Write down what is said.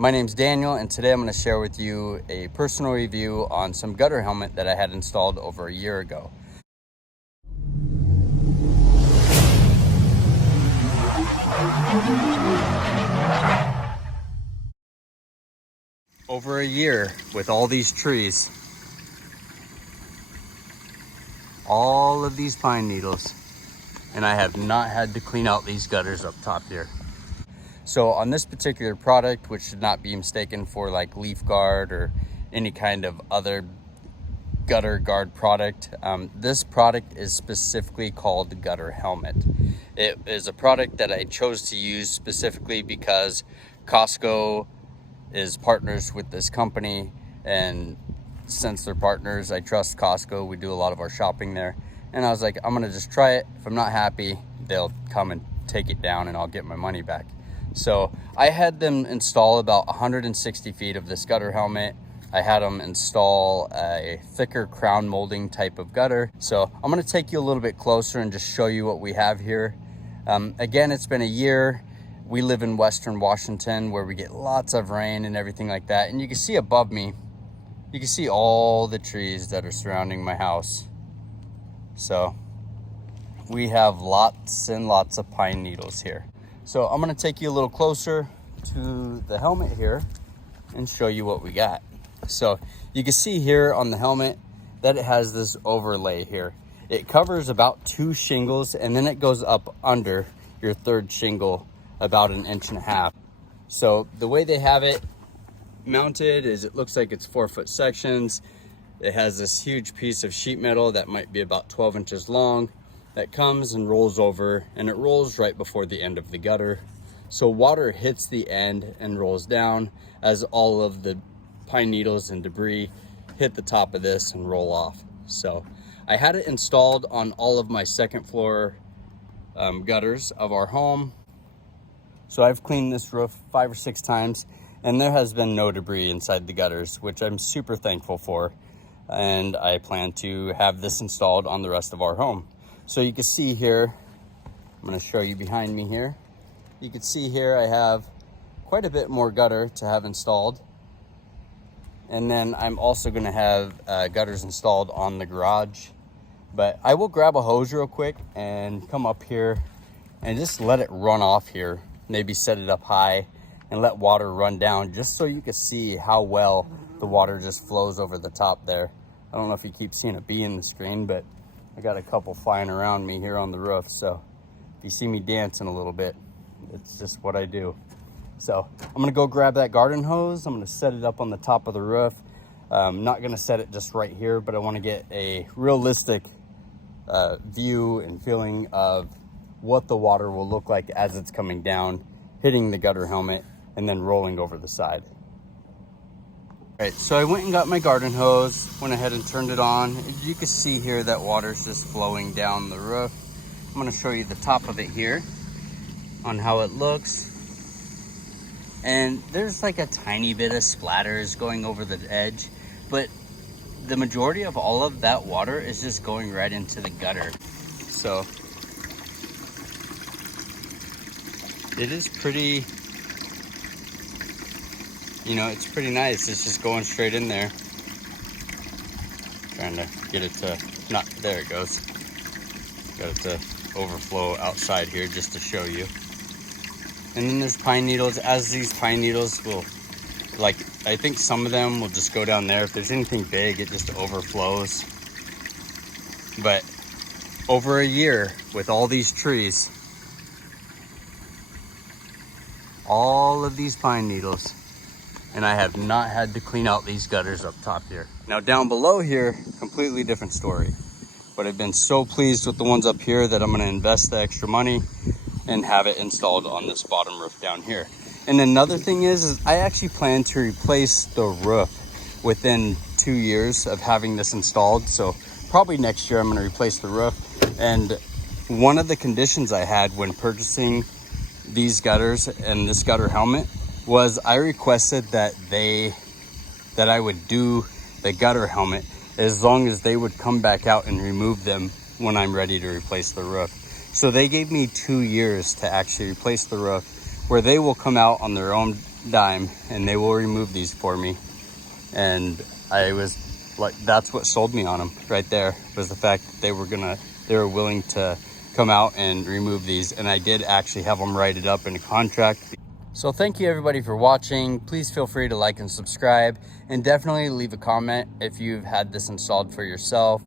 My name's Daniel, and today I'm going to share with you a personal review on some gutter helmet that I had installed over a year ago. Over a year with all these trees, all of these pine needles, and I have not had to clean out these gutters up top here. So on this particular product, which should not be mistaken for like leaf guard or any kind of other gutter guard product, this product is specifically called the gutter helmet. It is a product that I chose to use specifically because Costco is partners with this company, and since they're partners, I trust Costco. We do a lot of our shopping there, and I was like, I'm gonna just try it. If I'm not happy, they'll come and take it down and I'll get my money back. So I had them install about 160 feet of this gutter helmet. I had them install a thicker crown molding type of gutter. So I'm gonna take you a little bit closer and just show you what we have here. Again, it's been a year. We live in Western Washington where we get lots of rain and everything like that. And you can see above me, you can see all the trees that are surrounding my house. So we have lots and lots of pine needles here. So I'm gonna take you a little closer to the helmet here and show you what we got. So you can see here on the helmet that it has this overlay here. It covers about 2 shingles, and then it goes up under your 3rd shingle about 1.5 inches. So the way they have it mounted is it looks like it's 4-foot sections. It has this huge piece of sheet metal that might be about 12 inches long that comes and rolls over, and it rolls right before the end of the gutter. So water hits the end and rolls down as all of the pine needles and debris hit the top of this and roll off. So I had it installed on all of my 2nd floor gutters of our home. So I've cleaned this roof 5 or 6 times, and there has been no debris inside the gutters, which I'm super thankful for. And I plan to have this installed on the rest of our home. So you can see here, I'm going to show you behind me here. You can see here I have quite a bit more gutter to have installed. And then I'm also going to have gutters installed on the garage. But I will grab a hose real quick and come up here and just let it run off here. Maybe set it up high and let water run down, just so you can see how well the water just flows over the top there. I don't know if you keep seeing a bee in the screen, but I got a couple flying around me here on the roof. So if you see me dancing a little bit, it's just what I do. So I'm gonna go grab that garden hose. I'm gonna set it up on the top of the roof. I'm not gonna set it just right here, but I wanna get a realistic view and feeling of what the water will look like as it's coming down, hitting the gutter helmet, and then rolling over the side. All right, so I went and got my garden hose, went ahead and turned it on. As you can see here, that water's just flowing down the roof. I'm gonna show you the top of it here on how it looks. And there's like a tiny bit of splatters going over the edge, but the majority of all of that water is just going right into the gutter. So it is pretty, it's pretty nice. It's just going straight in there. Trying to get it to, there it goes. Got it to overflow outside here just to show you. And then there's pine needles. As these pine needles will, I think some of them will just go down there. If there's anything big, it just overflows. But over a year with all these trees, all of these pine needles, and I have not had to clean out these gutters up top here. Now down below here, completely different story. But I've been so pleased with the ones up here that I'm gonna invest the extra money and have it installed on this bottom roof down here. And another thing is I actually plan to replace the roof within 2 years of having this installed. So probably next year I'm gonna replace the roof. And one of the conditions I had when purchasing these gutters and this gutter helmet was I requested that I would do the gutter helmet as long as they would come back out and remove them when I'm ready to replace the roof. So they gave me 2 years to actually replace the roof, where they will come out on their own dime, and they will remove these for me. And I was like, that's what sold me on them right there, was the fact that they were willing to come out and remove these. And I did actually have them write it up in a contract. So thank you everybody for watching. Please feel free to like and subscribe, and definitely leave a comment if you've had this installed for yourself.